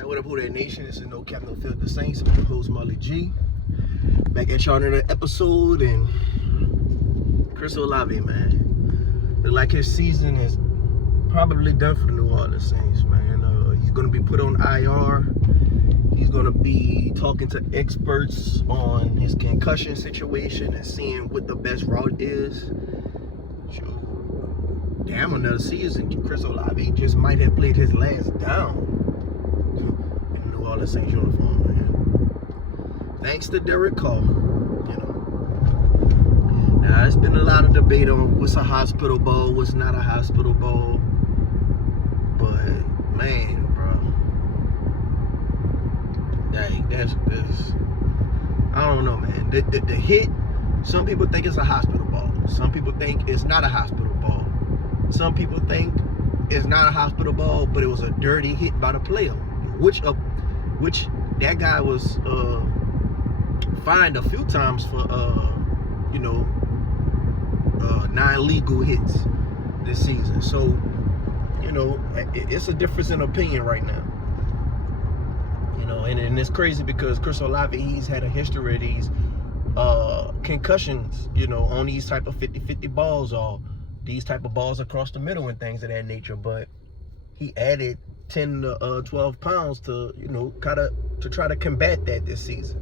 Hey, what up, Who That Nation? This is No Cap, No Filter Saints. I'm your host, Molly G. Back at y'all another episode, and Chris Olave, man. Look like his season is probably done for the New Orleans Saints, man. He's going to be put on IR. He's going to be talking to experts on his concussion situation and seeing what the best route is. Damn, another season, Chris Olave just might have played his last down in the New Orleans Saints uniform, man. Thanks to Derek Carr, Now, there's been a lot of debate on what's a hospital ball, what's not a hospital ball. But, man, bro. That's I don't know, man. The hit, some people think it's a hospital ball. Some people think it's not a hospital ball. Some people think it's not a hospital ball, but it was a dirty hit by the player, which that guy was fined a few times for non-legal hits this season. So it's a difference in opinion right now. And it's crazy because Chris Olave, he's had a history of these concussions, on these type of 50-50 balls or these type of balls across the middle and things of that nature. But he added 10 to 12 pounds to try to combat that this season.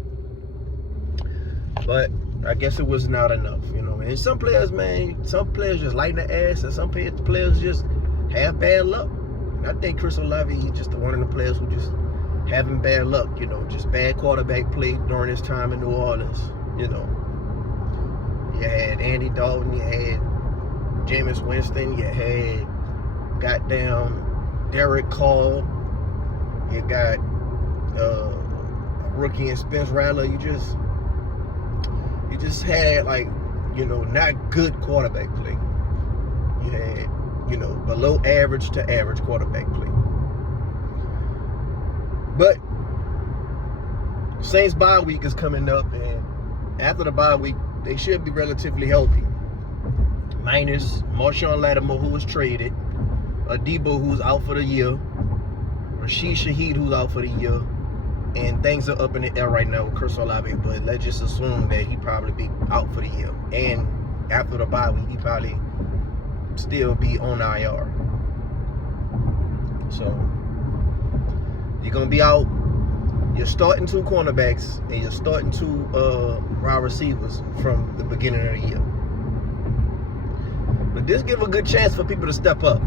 But I guess it was not enough, And some players, man, just lighten the ass, and some players just have bad luck. And I think Chris Olave, he's just one of the players who just having bad luck, just bad quarterback play during his time in New Orleans. You had Andy Dalton, you had Jameis Winston, you had goddamn Derek Carr, you got a rookie and Spence Rattler. You just had not good quarterback play. You had below average to average quarterback play. But Saints bye week is coming up, and after the bye week, they should be relatively healthy. Minus Marshawn Lattimore, who was traded, Adebo, who's out for the year, Rashid Shaheed, who's out for the year, and things are up in the air right now with Chris Olave, but let's just assume that he probably be out for the year. And after the bye week, he probably still be on IR. So you're going to be out. You're starting 2 cornerbacks, and you're starting 2 wide receivers from the beginning of the year. But this give a good chance for people to step up.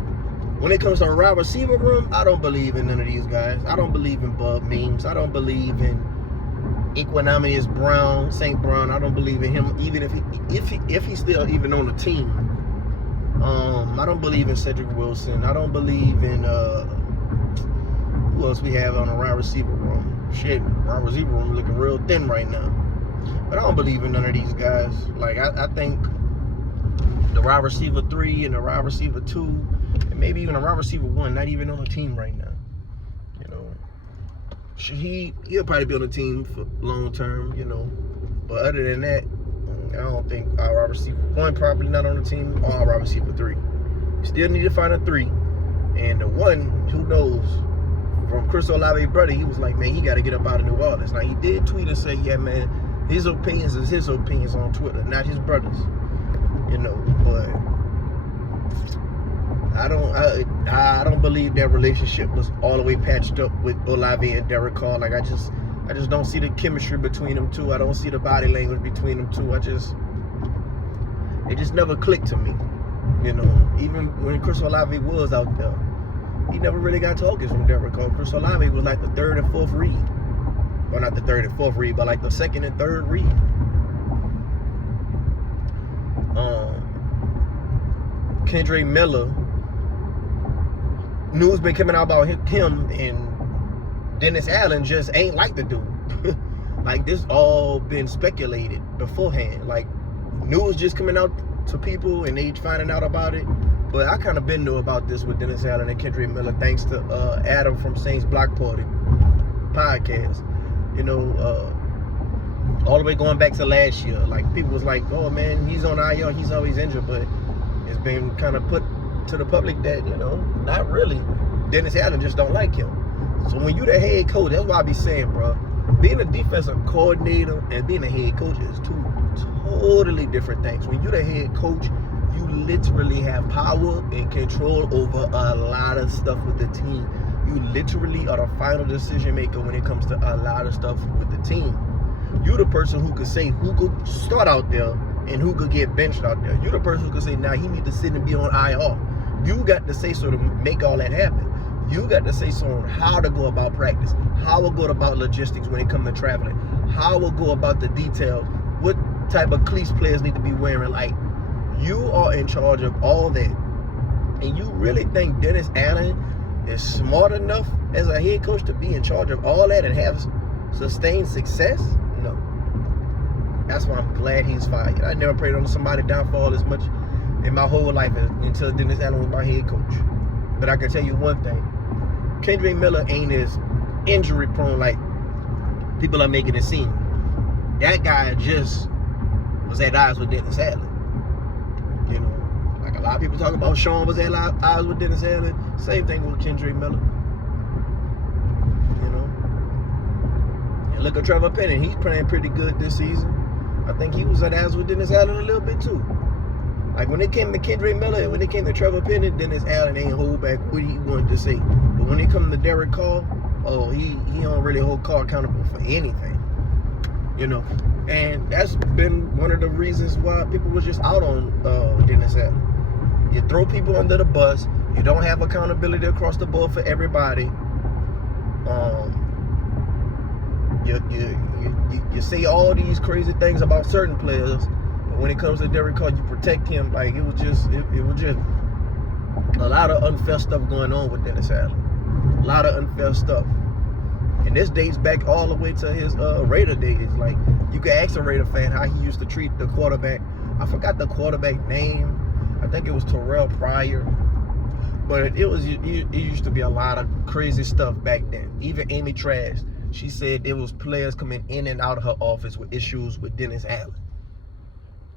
When it comes to a wide receiver room, I don't believe in none of these guys. I don't believe in Bub Means. I don't believe in Equanimous Brown, St. Brown. I don't believe in him, even if he's still even on the team. I don't believe in Cedric Wilson. I don't believe in who else we have on the wide receiver room. Shit, wide receiver room looking real thin right now. But I don't believe in none of these guys. Like, I think the wide receiver 3 and the wide receiver 2, and maybe even a wide receiver 1, not even on the team right now. He'll probably be on the team for long term, But other than that, I don't think our wide receiver 1 probably not on the team, or our wide receiver 3. Still need to find a 3. And the 1, who knows? From Chris Olave's brother, he was like, man, he got to get up out of New Orleans. Now, he did tweet and say, yeah, man, his opinions is his opinions on Twitter, not his brother's. But I don't believe that relationship was all the way patched up with Olave and Derek Carr. Like, I just don't see the chemistry between them two. I don't see the body language between them two. It just never clicked to me. Even when Chris Olave was out there, he never really got talking from Derek Carr. Chris Olave was like the 3rd and 4th read. Well, not the 3rd and 4th read, but like the 2nd and 3rd read. Kendra Miller, news been coming out about him, and Dennis Allen just ain't like the dude. Like, this all been speculated beforehand. Like, news just coming out to people and they finding out about it. But I kind of been knew about this with Dennis Allen and Kendra Miller, thanks to Adam from Saints Block Party podcast. All the way going back to last year. Like, people was like, oh man, he's on IR, he's always injured, but it's been kind of put to the public that, not really. Dennis Allen just don't like him. So when you the head coach, that's why I be saying, bro, being a defensive coordinator and being a head coach is two totally different things. When you the head coach, you literally have power and control over a lot of stuff with the team. You literally are the final decision maker when it comes to a lot of stuff with the team. You the person who could say who could start out there and who could get benched out there. You the person who could say, now he need to sit and be on IR. You got to say so to make all that happen. You got to say so on how to go about practice, how to go about logistics when it comes to traveling, how to go about the details, what type of cleats players need to be wearing. Like, you are in charge of all that. And you really think Dennis Allen is smart enough as a head coach to be in charge of all that and have sustained success? No. That's why I'm glad he's fired. I never prayed on somebody's downfall as much in my whole life until Dennis Allen was my head coach. But I can tell you one thing. Kendrick Miller ain't as injury prone like people are making it seem. That guy just was at odds with Dennis Allen. You know, like a lot of people talk about Sean was at odds with Dennis Allen. Same thing with Kendrick Miller. You know. And look at Trevor Penning. He's playing pretty good this season. I think he was at odds with Dennis Allen a little bit too. Like when it came to Kendrick Miller and when it came to Trevor Penning, Dennis Allen ain't hold back what he wanted to say. But when it comes to Derek Carr, oh, he don't really hold Carr accountable for anything. You know, and that's been one of the reasons why people was just out on Dennis Allen. You throw people under the bus. You don't have accountability across the board for everybody. You say all these crazy things about certain players. When it comes to Derek Carr, you protect him. Like it was just a lot of unfair stuff going on with Dennis Allen. A lot of unfair stuff. And this dates back all the way to his Raider days. Like you can ask a Raider fan how he used to treat the quarterback. I forgot the quarterback name. I think it was Terrell Pryor. But it used to be a lot of crazy stuff back then. Even Amy Trash, she said there was players coming in and out of her office with issues with Dennis Allen.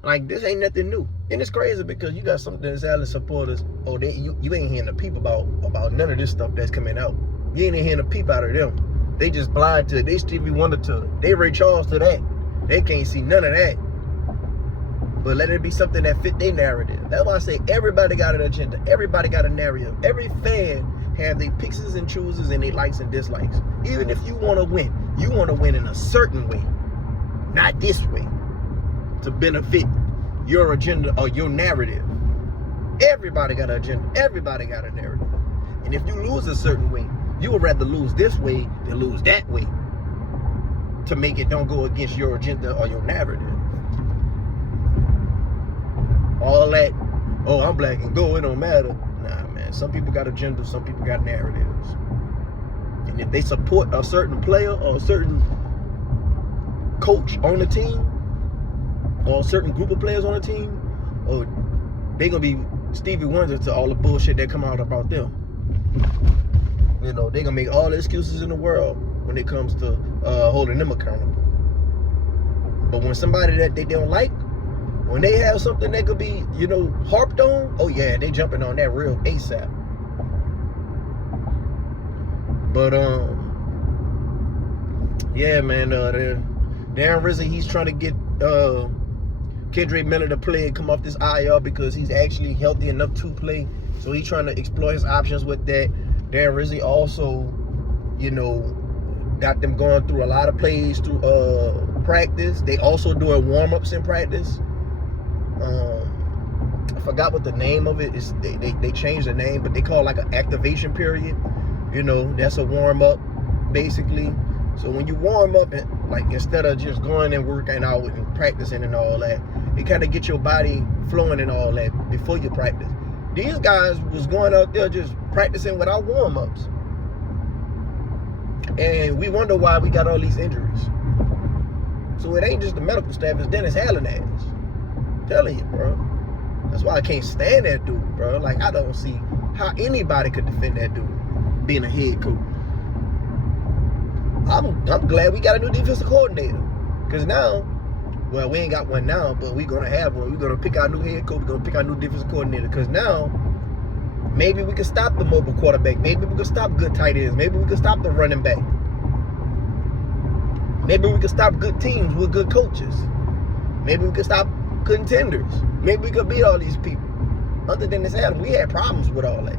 Like, this ain't nothing new. And it's crazy because you got some Dennis Allen supporters, you ain't hearing the peep about none of this stuff that's coming out. You ain't hearing the peep out of them. They just blind to it. They Stevie Wonder to it. They Ray Charles to that. They can't see none of that. But let it be something that fit their narrative. That's why I say everybody got an agenda. Everybody got a narrative. Every fan have their picks and chooses and their likes and dislikes. Even if you want to win, you want to win in a certain way. Not this way. To benefit your agenda or your narrative. Everybody got an agenda. Everybody got a narrative. And if you lose a certain way, you would rather lose this way than lose that way to make it don't go against your agenda or your narrative. All that, oh, I'm black and gold, it don't matter. Nah, man. Some people got agendas, some people got narratives. And if they support a certain player or a certain coach on the team, or a certain group of players on the team, or they gonna be Stevie Wonder to all the bullshit that come out about them. You know, they gonna make all the excuses in the world when it comes to holding them accountable. But when somebody that they don't like, when they have something that could be, you know, harped on, oh yeah, they jumping on that real ASAP. But yeah, man, Darren Rizzi, he's trying to get Kendrick Miller to play and come off this IR because he's actually healthy enough to play. So he's trying to explore his options with that. Darren Rizzi also, you know, got them going through a lot of plays through practice. They also doing warm-ups in practice. I forgot what the name of it is. They changed the name, but they call it like an activation period. You know, that's a warm-up basically. So when you warm up, and like instead of just going and working out and practicing and all that, it kind of get your body flowing and all that before you practice. These guys was going out there just practicing without warm-ups. And we wonder why we got all these injuries. So it ain't just the medical staff, it's Dennis Allen ass. I'm telling you, bro. That's why I can't stand that dude, bro. Like, I don't see how anybody could defend that dude being a head coach. I'm glad we got a new defensive coordinator. Because now, well, we ain't got one now, but we're going to have one. We're going to pick our new head coach. We're going to pick our new defensive coordinator. Because now, Maybe we can stop the mobile quarterback. Maybe we can stop good tight ends. Maybe we can stop the running back. Maybe we can stop good teams with good coaches. Maybe we can stop contenders. Maybe we could beat all these people. Other than this, Adam, we had problems with all that.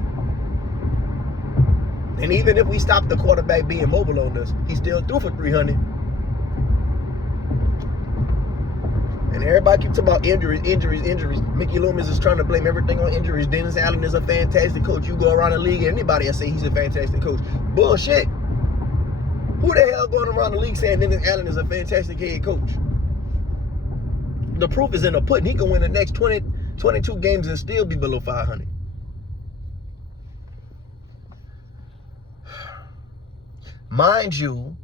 And even if we stop the quarterback being mobile on us, he still threw for 300. And everybody keeps talking about injuries. Mickey Loomis is trying to blame everything on injuries. Dennis Allen is a fantastic coach. You go around the league, anybody will say he's a fantastic coach. Bullshit. Who the hell going around the league saying Dennis Allen is a fantastic head coach? The proof is in the pudding. He can win the next 22 games and still be below 500. Mind you,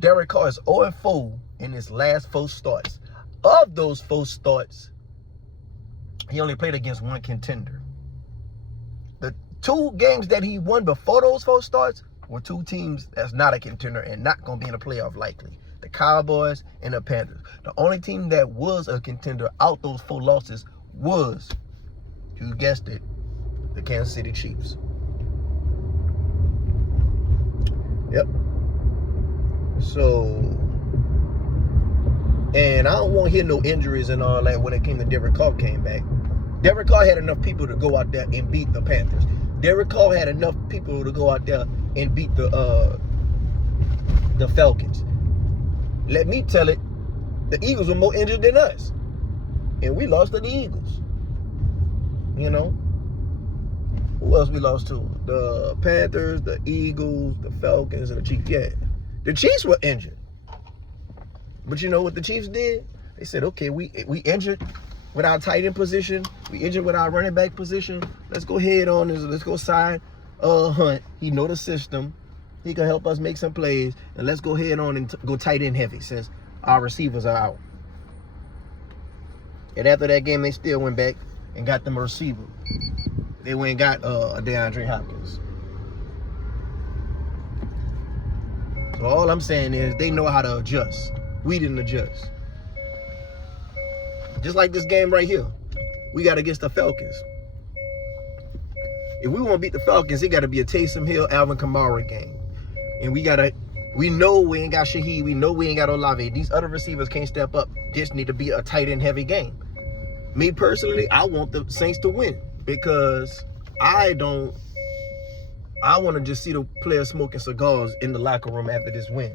Derek Carr is 0-4 in his last 4 starts. Of those 4 starts, he only played against one contender. The 2 games that he won before those 4 starts were 2 teams that's not a contender and not going to be in the playoff likely. The Cowboys and the Panthers. The only team that was a contender out those 4 losses was, you guessed it, the Kansas City Chiefs. Yep. So, and I don't want to hear no injuries and all that when it came to Derek Carr came back. Derek Carr had enough people to go out there and beat the Panthers. Derek Carr had enough people to go out there and beat the Falcons. Let me tell it, the Eagles were more injured than us. And we lost to the Eagles. You know? Who else we lost to? The Panthers, the Eagles, the Falcons, and the Chiefs. Yeah. The Chiefs were injured. But you know what the Chiefs did? They said, okay, we injured with our tight end position. We injured with our running back position. Let's go ahead on this. Let's go sign Hunt. He know the system. He can help us make some plays. And let's go ahead on and go tight end heavy since our receivers are out. And after that game, they still went back and got them a receiver. They went and got DeAndre Hopkins. So all I'm saying is they know how to adjust. We didn't adjust. Just like this game right here. We got against the Falcons. If we want to beat the Falcons, it got to be a Taysom Hill, Alvin Kamara game. And we know we ain't got Shaheed. We know we ain't got Olave. These other receivers can't step up. Just need to be a tight end heavy game. Me personally, I want the Saints to win because I want to just see the players smoking cigars in the locker room after this win,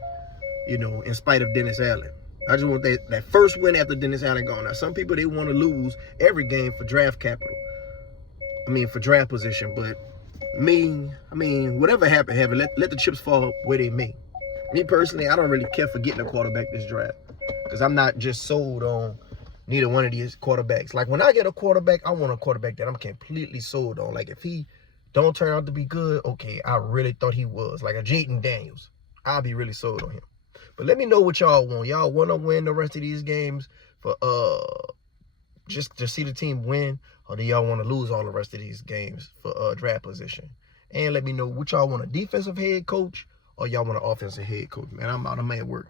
you know, in spite of Dennis Allen. I just want that first win after Dennis Allen gone. Now, some people, they want to lose every game for draft capital. For draft position. But whatever happened, let the chips fall where they may. Me personally, I don't really care for getting a quarterback this draft because I'm not just sold on neither one of these quarterbacks. Like, when I get a quarterback, I want a quarterback that I'm completely sold on. Like, if he don't turn out to be good, okay, I really thought he was. Like a Jaden Daniels. I'll be really sold on him. But let me know what y'all want. Y'all want to win the rest of these games for just to see the team win? Or do y'all want to lose all the rest of these games for draft position? And let me know what y'all want, a defensive head coach or y'all want an offensive head coach. Man, I'm out. I'm at work.